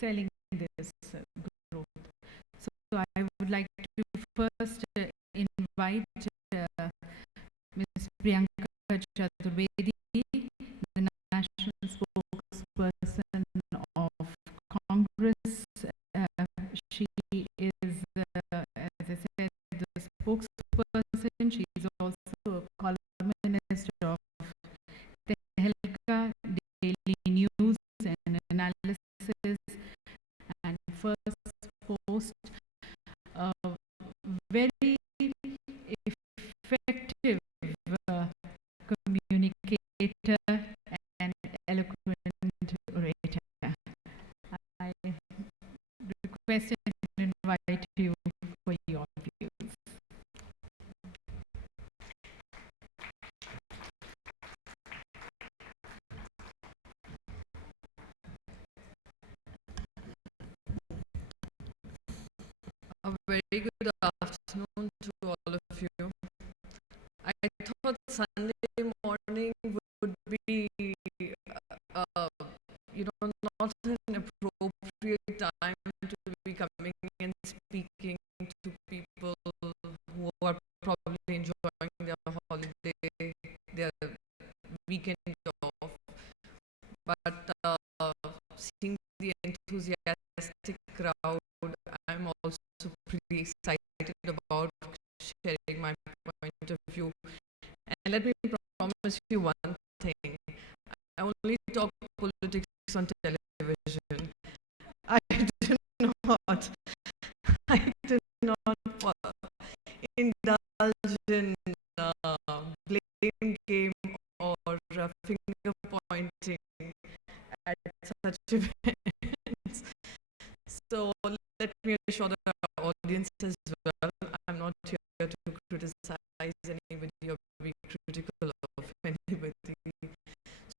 selling this growth. So I would like to first invite Ms. Priyanka Chaturvedi, the National Spokesperson of Congress. She is, as I said, the spokesperson. She is also a columnist of Tehelka Daily News and Analysis, and first post a very effective communicator and eloquent orator. I request and invite you for your views. A very good afternoon to all of you. I thought Sunday morning would be, not an appropriate time to be coming and speaking to people who are probably enjoying their holiday, their weekend off. But seeing the enthusiastic crowd, I'm also pretty excited about sharing my point of view. And let me promise you one thing. I only talk politics on television. I do not indulge in blame game or finger pointing at such events. So let me assure the audience as well, I'm not here to criticize anybody or be critical of anybody.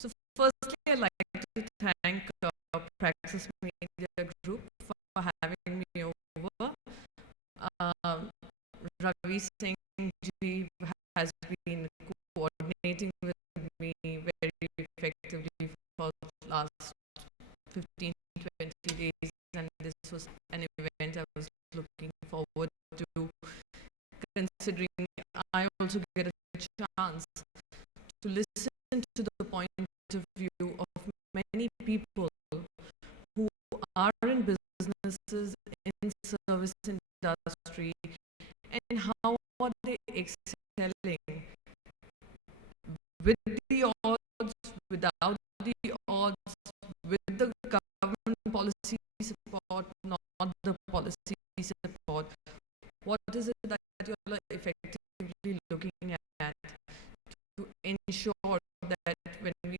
So firstly, I'd like to thank Praxis Media Group for having me over. Ravi Singh ji has been coordinating with me very effectively for the last 15-20 days, and this was an event I was looking forward to, considering I also get a chance to listen to the point of view of many people who are in businesses, in service industry, and how are they excelling with the odds, without the odds, with the government policy support, not the policy support. What is it that you're effectively looking at to ensure that when we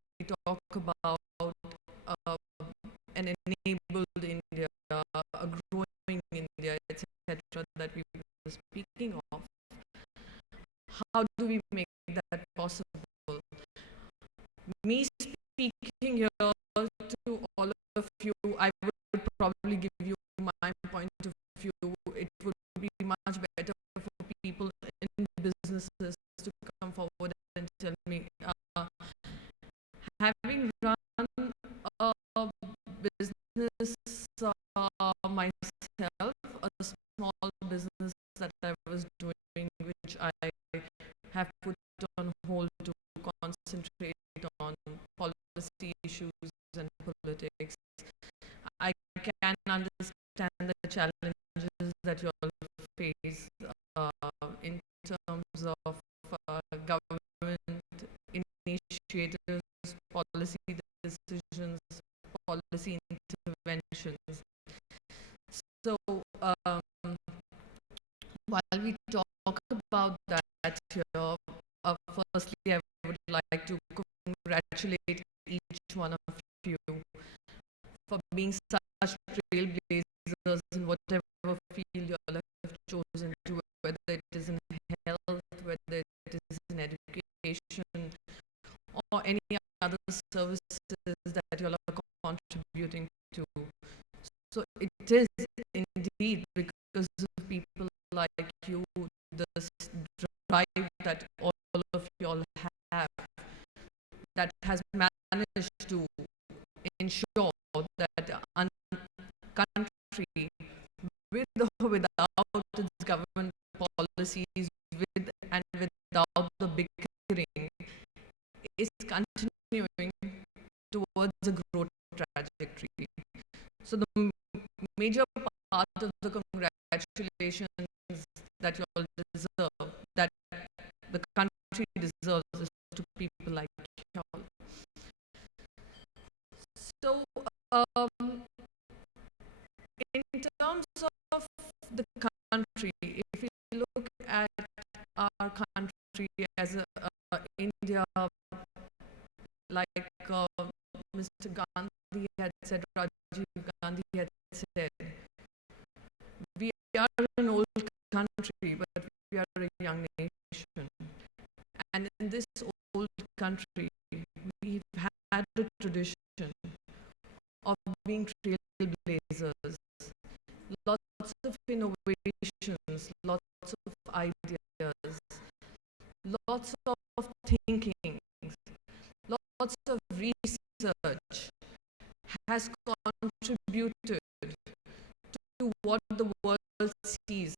talk about an enabled India, a growing India, etc., that we were speaking of, how do we make that possible? Me speaking here to all of you, I would probably give you my point of view. It would be much better for people in businesses to come forward and tell me. Having run a business myself, a small business that I was doing, which I have put on hold to concentrate on policy issues and politics, I can understand the challenges that you all face in terms of government initiatives, policy decisions, policy interventions. So while we talk about that here, firstly I would like to congratulate each one of you for being such trailblazers in whatever field you all have chosen to, whether it is in health, whether it is in education, or any other services that you all are contributing to. So it is indeed because of people like you, the drive that all of you all have, that has managed to ensure that country with or without its government policies, with and without the bickering, is continuing towards a growth trajectory. So the major part of the congratulations that you all deserve, that the country deserves, is to people like you all. So, in terms of the country, if we look at our country as India, like Mr. Gandhi had said, Rajiv Gandhi had said, we are an old country, but we are a young nation. And in this old country, we've had a tradition of being trailblazers, lots of innovations, lots of ideas, lots of thinking, lots of research has contributed to what the world sees,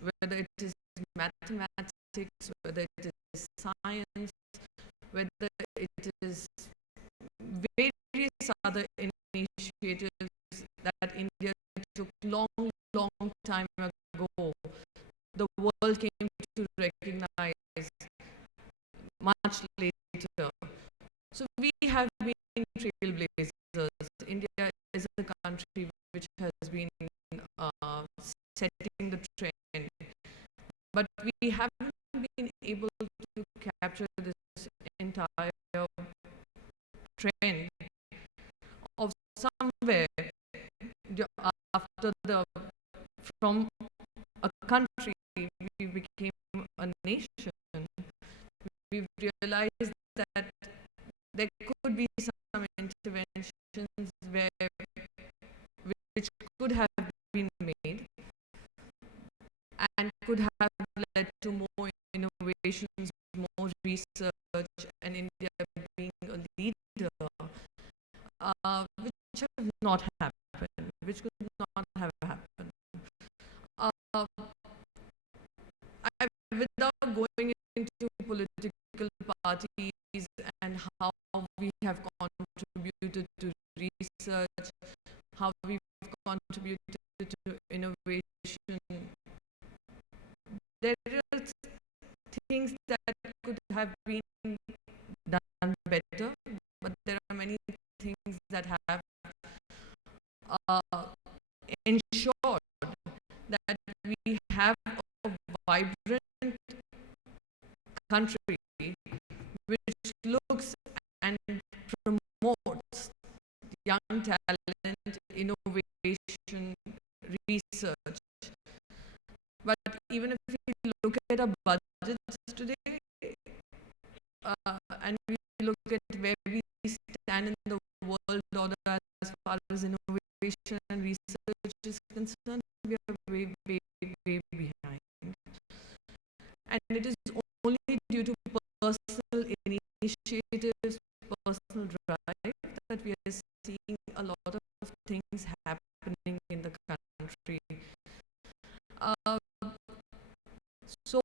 whether it is mathematics, whether it is science, whether it is various other initiatives that India took long time ago. The world came to recognize much later. So we have been trailblazers. India is a country which has been setting the trend, but we haven't been able to capture this entire trend of somewhere after from a country we became a nation. We've realized that there could be some interventions which could have been made and could have led to more innovations, more research, and India being a leader, which have not happened, which could not have happened. Without going into political parties and how we have contributed to research, how we've contributed to innovation, there are things that could have been done better, but there are many things that have ensured that we have a vibrant country which looks and promotes young talent, innovation, research. But even if we look at our budgets today, and we look at where we stand in the world order as far as innovation and research is concerned, we are way behind. And it is only due to personal initiatives, personal drive, that we are seeing a lot of things happening in the country. So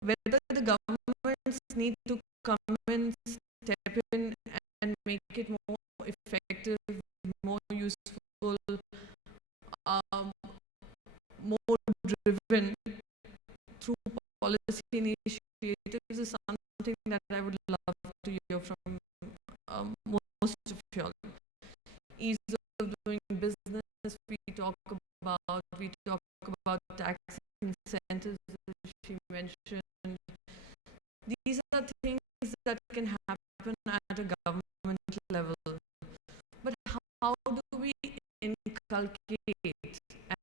whether the governments need to come and step in and make it more effective, more useful, more driven through policy initiatives, is something that I would love to hear from most of you all. Ease of doing business, we talk about tax incentives, which she mentioned. These are things that can happen at a government level. But how do we inculcate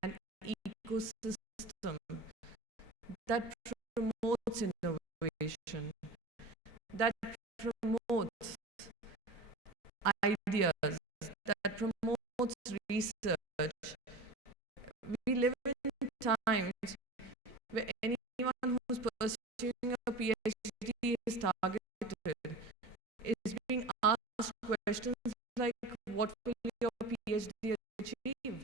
an ecosystem that promotes innovation, that promotes ideas, that promotes research? We live in times where anyone who's pursuing a PhD is targeted, is being asked questions like, what will your PhD achieve?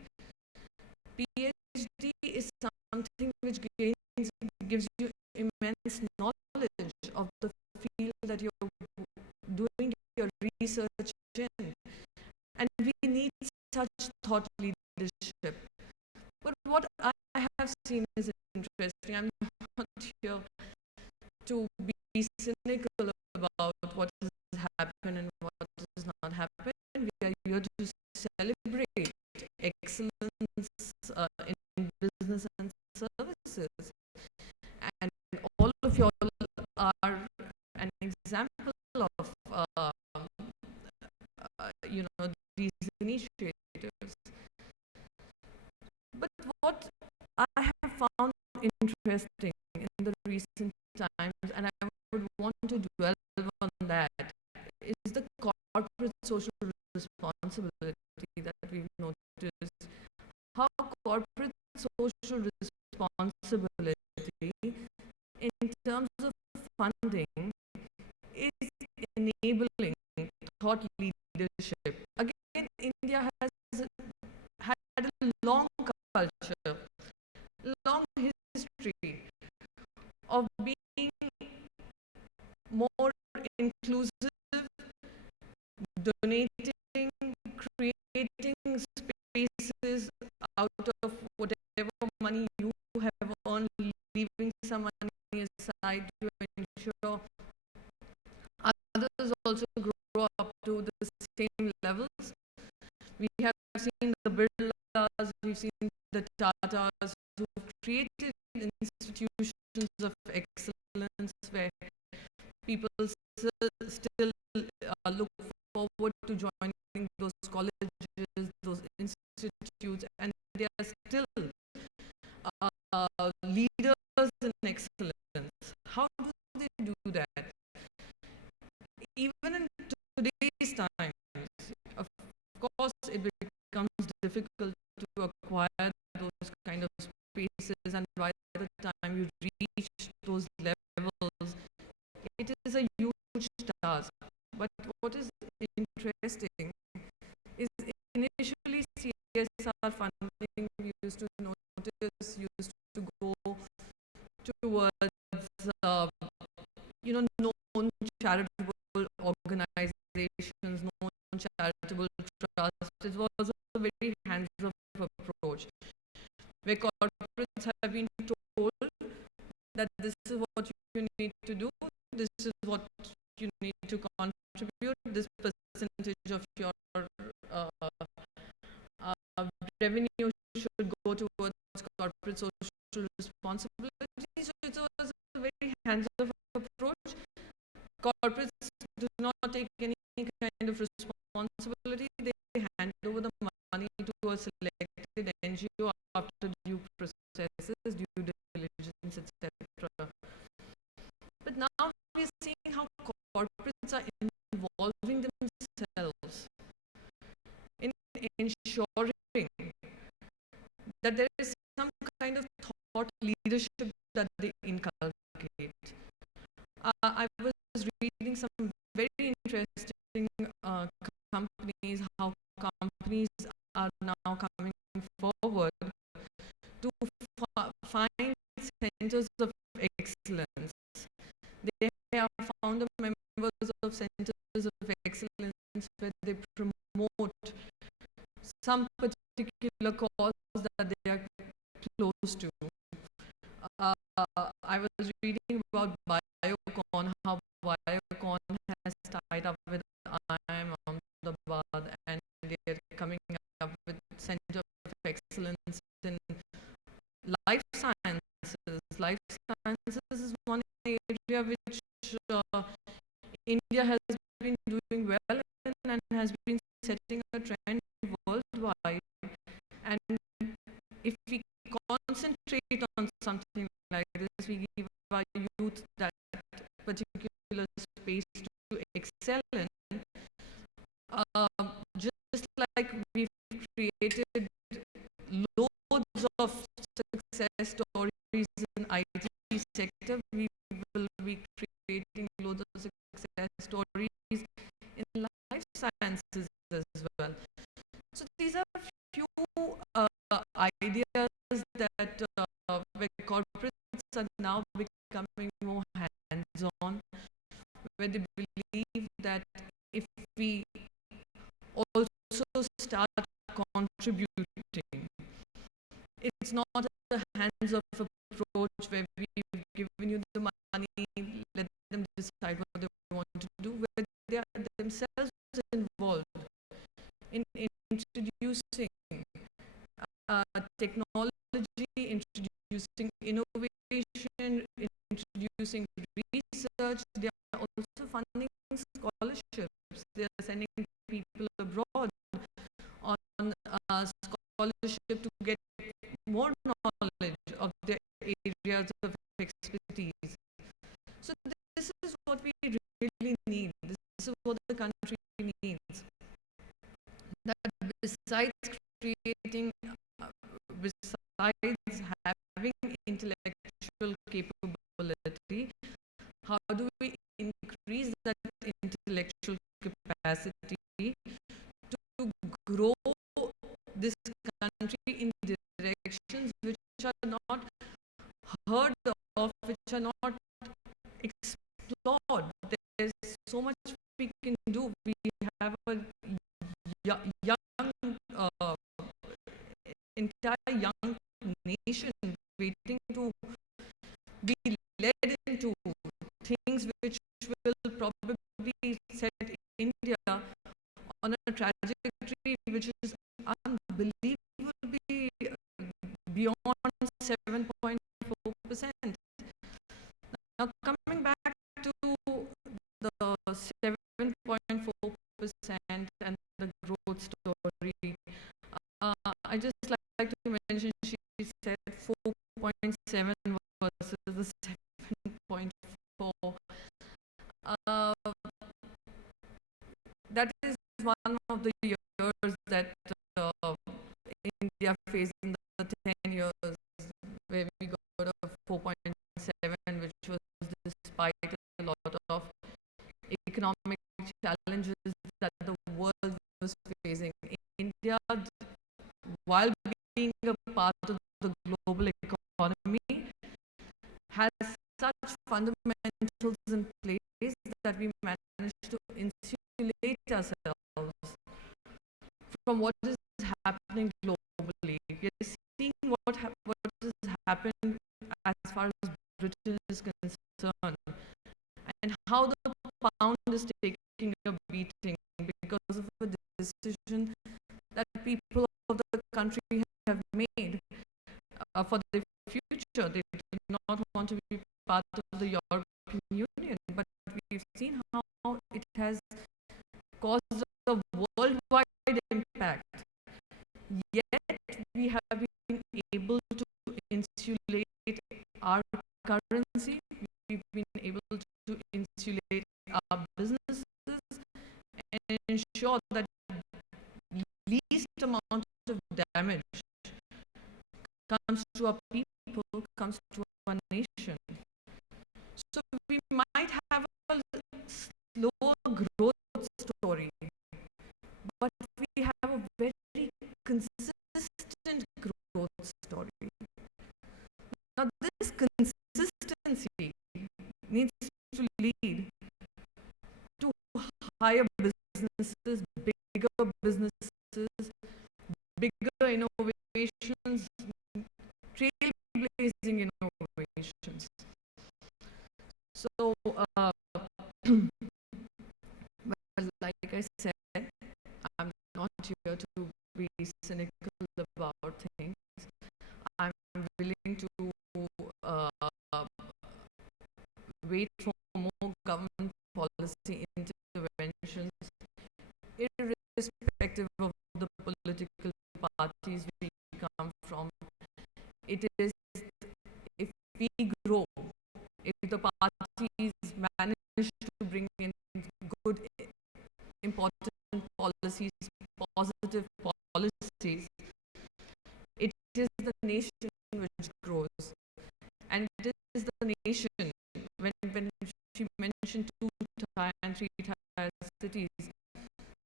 PhD is something which gives you immense knowledge of the field that you're doing your research in. And we need such thought leadership. But what I have seen is interesting. I'm not here to be cynical about what has happened and what does not happen. We are here to celebrate excellence in business and services. And all of you all are an example of these initiatives. But what I have found interesting in the recent times, and I would want to dwell on that, is the corporate social responsibility that we've noticed. How corporate social responsibility in terms of funding is enabling thought leadership. Again, India has had a long culture, long history of being more inclusive, donating, creating spaces out of whatever money you have earned, leaving some money aside to ensure others also grow up to the same levels. We have seen the Birlas, we've seen the Tatas who've created institutions of excellence where people still look forward to joining those colleges, those institutes, and they are still leaders in excellence. How do they do that? Even in today's times, of course, it becomes difficult to acquire those kind of spaces, and by the time you reach those levels, it is a huge task. But what is interesting is initially CSR funding used to notice, used to go towards known charitable organizations, known charitable trusts. It was a very hands-off approach, where corporates have been told that this is what you need to do, this is what you need to contribute, this percentage of your revenue should go towards corporate social responsibility. So it was a very hands-off approach. Corporates do not take any kind of responsibility. They hand over the money to a selected NGO after due processes, due diligence, etc. But now we are seeing how corporates are involving themselves in ensuring that there is some kind of thought leadership that they inculcate. I was reading some very interesting companies, how companies are now coming forward to find centers of excellence. They are founder members of centers of excellence where they promote some particular cause that they are close to. I was reading about Biocon, how Biocon has tied up with IIM Ahmedabad, and they are coming up with Center of Excellence in life sciences. Life sciences is one area which India has been doing well in and has been setting a trend worldwide. And if we concentrate on something like this, we give our youth that particular space to excel in. Just like we've created loads of success stories in IT sector, we will be creating loads of success stories in life sciences as well. So these are a few ideas that where corporates are now becoming more hands-on, where they believe that if we also start contributing, it's not a hands-off approach where we've given you the money, let them decide what they want to do, where they are themselves involved in introducing technology, introducing innovation, introducing research. They are also funding scholarships. They are sending people abroad on scholarship to get more knowledge of their areas of expertise. So this is what we really need. This is what the country needs. That besides creating, besides having intellectual capability, how do we increase that intellectual capacity to grow this country in directions which are not heard of, which are not explored? There's so much we can do. We have a young, entire young nation waiting to be led into things which will probably set India on a trajectory which is unbelievably beyond 7.4%. Now, coming back to the 7.4% and the growth story, I just like to mention she said 4.7 versus the 7.4. That is one of the years that India faced in the 10 years where we got a 4.7, which was despite a lot of economic challenges that the world was facing. India, while being a part of the global economy, has such fundamentals in place that we managed to insulate ourselves from what is happening globally. We are seeing what has happened as far as Britain is concerned, and how the pound is taking a beating because of a decision that people of the country have made for the future. They do not want to be part of the European Union, but we've seen how it has caused a worldwide impact. Yet we have been able to insulate our currency, we've been able to insulate our businesses and ensure that least amount of damage comes to our people, comes to our nation. So we might have a slow growth story, but we have a very consistent growth story. Now this consistency needs to lead to higher businesses, bigger businesses, bigger innovations, trailblazing innovations. So, well, like I said, I'm not here to be cynical about things. I'm willing to wait for more government policy interventions, irrespective of the political parties we come from. It is, if we grow, if the parties manage to bring in good, important policies, positive policies, it is the nation which grows. And it is the nation, when she mentioned 2-tier and 3-tier cities,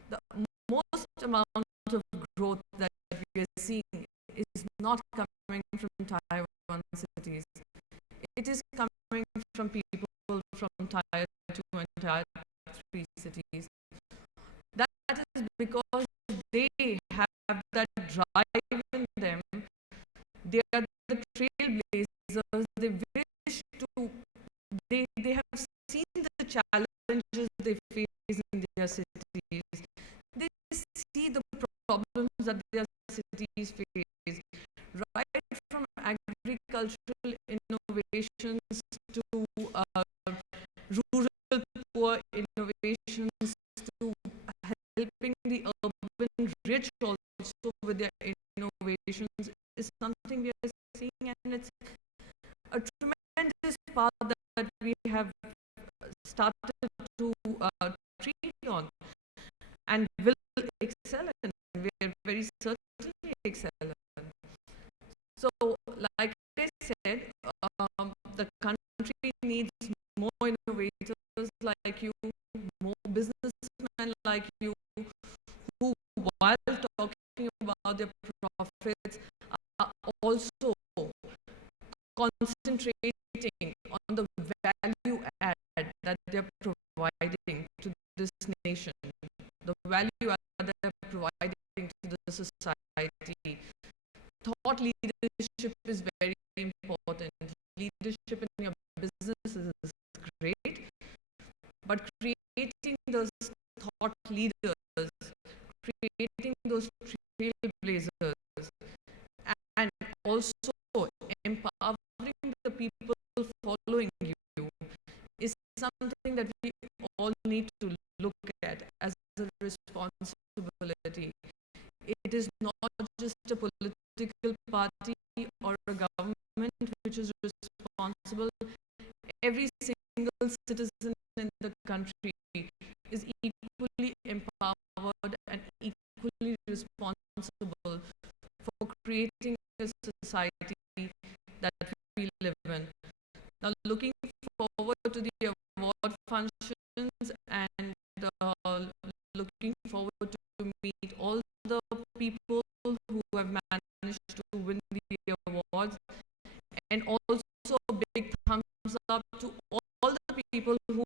the most amount of growth that we are seeing is not coming from Tier 1 cities. It is coming from people from Tier 2 and Tier 3 cities. That is because they have that drive in them. They are the trailblazers. They wish to, they have seen the challenges they face in their cities. They see the problems that their cities face, right from agricultural innovations to rural poor innovations to helping the urban rich also with their innovations is something we are seeing, and it's a tremendous path that we have started to treat on and will excel in. We are very certainly excel in. So, like I said, the country needs more innovators like you, more businessmen like you, who, while talking about their profits, are also concentrating on the value add that they're providing to this nation, the value add that they're providing to the society. Thought leadership is very important. Leadership in your business is great, but creating those thought leaders, creating those trailblazers, and also empowering the people following you is something that we all need to look at as a responsibility. It is not just a political party or a government which is responsible. Every single citizen in the country is equally empowered and equally responsible for creating a society that we live in. Now, looking forward to the award functions and looking forward to meet all the people who have managed to win the awards, and also a big thumbs up to all the people who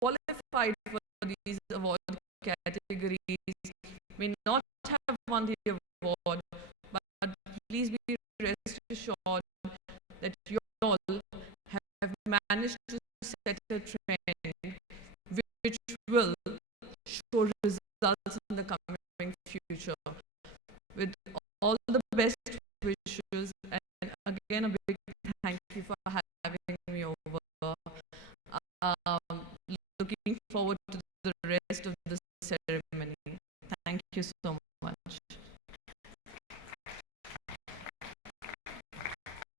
qualified for these award categories, may not have won the award, but please be rest assured that you all have managed to set a trend which will show results in the coming future. With all the best wishes, and again a big thank you for having me over. Looking forward to the rest of the ceremony. Thank you so much.